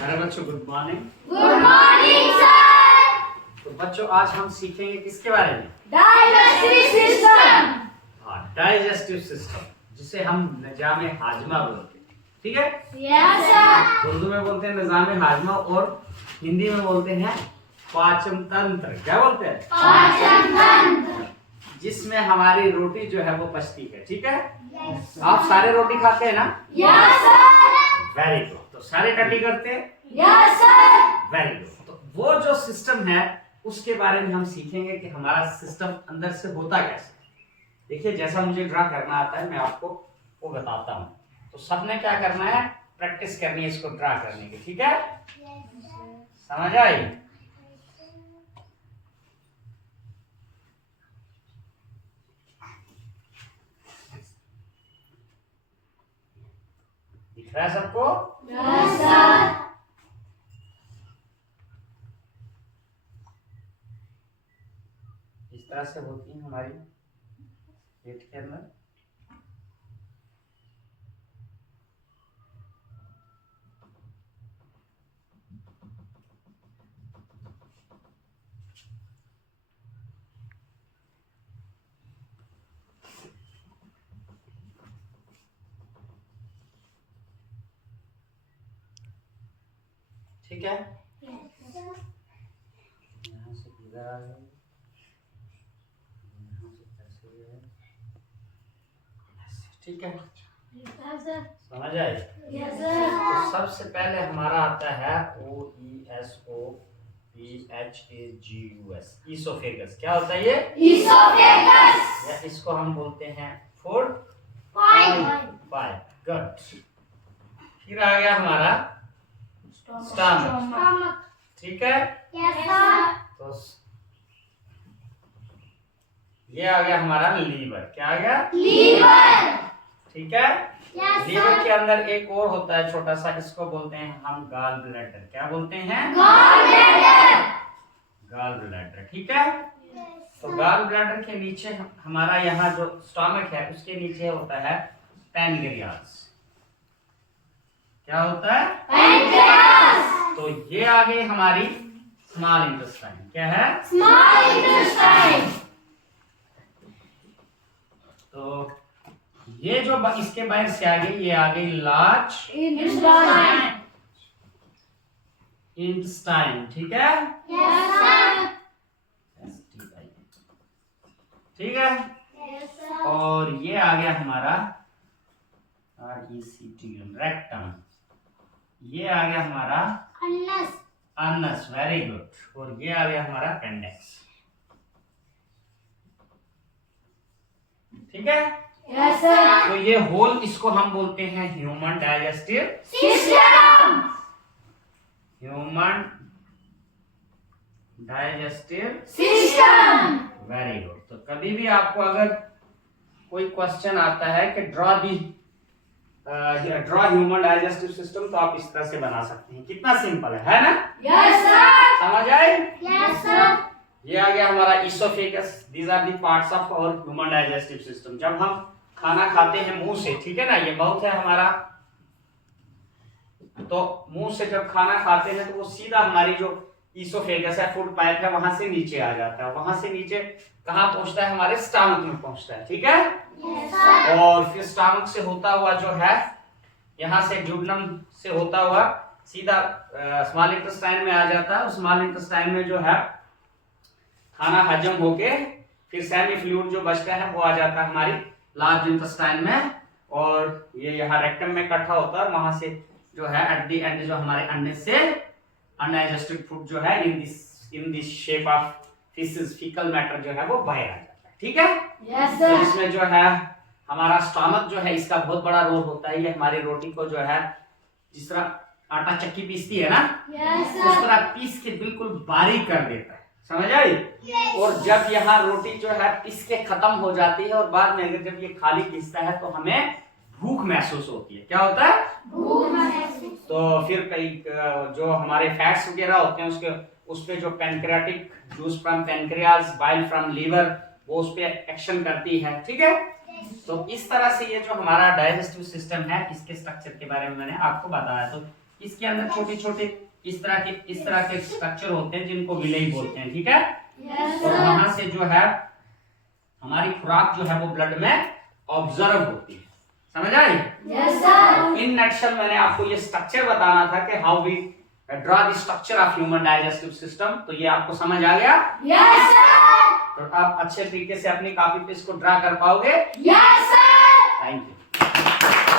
मेरे बच्चों good morning. Good morning sir. तो बच्चों आज हम सीखेंगे किसके बारे में? Digestive system. हाँ, डाइजेस्टिव सिस्टम, जिसे हम निजाम हाजमा बोलते हैं। ठीक है, यस सर। उर्दू में बोलते हैं निजाम हाजमा और हिंदी में बोलते हैं पाचन तंत्र। क्या बोलते हैं? पाचन तंत्र। जिसमें हमारी रोटी जो है वो पचती है। ठीक है, यस आप सारे रोटी खाते हैं ना? Yes sir. Very good. तो सारे टट्टी करते हैं? Yes sir. Very good. तो वो जो सिस्टम है उसके बारे में हम सीखेंगे कि हमारा सिस्टम अंदर से होता कैसे। देखिए, जैसा मुझे ड्रा करना आता है मैं आपको वो बताता हूँ। तो सबने क्या करना है, प्रैक्टिस करनी है इसको ड्रा करने की। ठीक है, समझ आई? दिख रहा है सबको? Yes sir. इस तरह से होती है हमारी पेट के अंदर। ठीक है, यहाँ से इधर आ जाओ, यहाँ से ऐसे है। ठीक है, यस सर। समझ आए? Yes sir. तो सबसे पहले हमारा आता है OESOPHAGUS, ईसोफेगस। क्या होता है ये? इसोफेगस। या इसको हम बोलते हैं फूड पाइप। गुड। फिर आ गया हमारा स्टमक। ठीक है, यस सर। तो ये आ गया हमारा लीवर। क्या आ गया? लीवर। ठीक है, यस लीवर के अंदर एक और होता है छोटा सा, इसको बोलते हैं हम गॉल ब्लैडर। क्या बोलते हैं? Gall bladder. Gall bladder. ठीक है, तो गॉल ब्लैडर के नीचे हमारा यहाँ जो स्टमक है उसके नीचे होता है पैनक्रियास। क्या होता है? पैनक्रियास। तो ये आ गई हमारी स्मॉल इंटेस्टाइन। क्या है? Small intestine. तो ये जो इसके बाहर से आ गई, ये आ गई लार्ज इंटेस्टाइन। इंटेस्टाइन। ठीक है, यस सर। ठीक है, यस सर। और ये आ गया हमारा रेक्टम। ये आ गया हमारा अनस। अनस। Very good. और ये आ गया हमारा अपेंडिक्स। ठीक है, यस सर। तो ये होल इसको हम बोलते हैं human digestive system. Human digestive system. Very good. तो कभी भी आपको अगर कोई क्वेश्चन आता है कि ड्रॉ ह्यूमन डाइजेस्टिव सिस्टम, तो आप इस तरह से बना सकते हैं। कितना सिंपल है ना? Yes sir. समझ आए? Yes sir. ये आ गया हमारा oesophagus. These are the parts of our human digestive system. जब हम खाना खाते हैं मुंह से, ठीक है ना, ये माउथ है हमारा, तो मुंह से जब खाना खाते हैं तो वो सीधा हमारी जो इसोफेगस है, फूड पाइप है, वहां से नीचे आ जाता है। वहां से नीचे कहाँ पहुंचता है? हमारे स्टमक में पहुंचता है। ठीक है, यस सर। और फिर स्टमक से होता हुआ जो है, यहाँ से ड्यूडनम से होता हुआ सीधा स्मॉल इंटेस्टाइन में आ जाता है। स्मॉल इंटेस्टाइन में जो है खाना हजम होके फिर सेमी फ्लूइड जो बचता है वो आ जाता है हमारी लार्ज इंटेस्टाइन में, और ये यहाँ रेक्टम में इकट्ठा होता है। और वहां से जो है एट द एंड जो हमारे अंडे से अनडाइजेस्टेड फूड जो है in this shape of faeces, faecal matter जो है वो बाहर आ जाता है। ठीक है, यस तो सर। इसमें जो है हमारा स्टमक जो है इसका बहुत बड़ा रोल होता है। ये हमारी रोटी को जो है, जिस तरह आटा चक्की पीसती है ना, यस उस सर। तरह पीस के बिल्कुल बारीक कर देता है। समझ आई? और जब यहाँ रोटी जो है पीस के खत्म हो जाती है और बाद में अगर जब ये खाली पीसता है तो हमें भूख महसूस होती है। क्या होता है? भूख महसूस। तो फिर कई जो हमारे फैट्स वगैरह होते हैं उसके उस पे जो pancreatic juice from pancreas, bile from liver, वो उस पे एक्शन करती है। ठीक है, तो इस तरह से ये जो हमारा डाइजेस्टिव सिस्टम है, इसके स्ट्रक्चर के बारे में मैंने आपको बताया। तो इसके अंदर छोटे छोटे इस तरह के स्ट्रक्चर होते हैं जिनको विलेई बोलते हैं, ठीक है। और वहां से जो है हमारी खुराक जो है वो ब्लड में ऑब्जर्व होती है, समझ आई? Yes, sir. इन नटशल मैंने आपको ये स्ट्रक्चर बताना था कि how we draw the structure of human digestive system. तो ये आपको समझ आ गया? Yes, sir. तो आप अच्छे तरीके से अपनी कॉपी पे इसको ड्रा कर पाओगे। Yes, sir. Thank you.